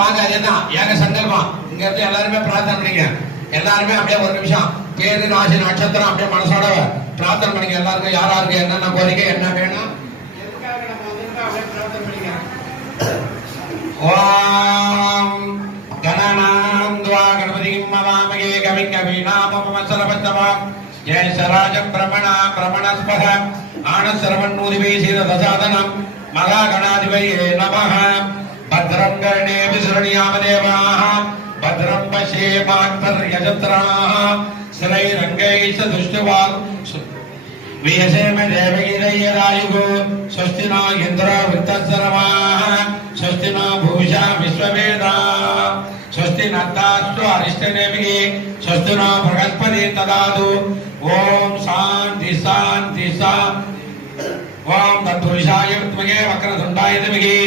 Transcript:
வாங்க அதுதான் ஏக சங்கல்பம். இங்க இருந்து எல்லாருமே பிரார்த்தனை பண்ணிங்க. எல்லாருமே அப்படியே ஒரு நிமிஷம் பேரு ராசி நட்சத்திரம் அப்படியே மனசோட பிரார்த்தனை பண்ணிங்க. எல்லாருக்கும் யாராருக்கு என்னென்ன கோரிக்கை என்ன வேணும் எதுக்காக நம்ம வந்திருக்கோம் அப்படியே பிரார்த்தனை பண்ணிங்க. ஓம் கணநாம் துவா கணபதிம் மவாமகே கவிம் கவீநாமமசரபத்தவாம் ஜெயசராஜம் பிரமணா பிரமணஸ்பத ஆனசரவன்னூதிவை சீரதசாதனம் மகாகணாதிபதியே நமः. भद्रं कर्णेभिः शृणुयामदेवाः भद्रं पश्येमाक्षत्रयजत्राः स्थिरैरङ्गैः दुष्टवान् वियसेम देवैरयरायुः स्वस्ति नो इन्द्रो वृत्तस्सर्वाः स्वस्ति नो भूषा विश्ववेदाः स्वस्ति नत्तास्तु अरिष्टनेमिः स्वस्ति नो बृहस्पति ददातु. ओम शान्ति शान्ति शान्ति. ओम तत्पुरुषाय विद्महे वक्रतुण्डाय धीमहि.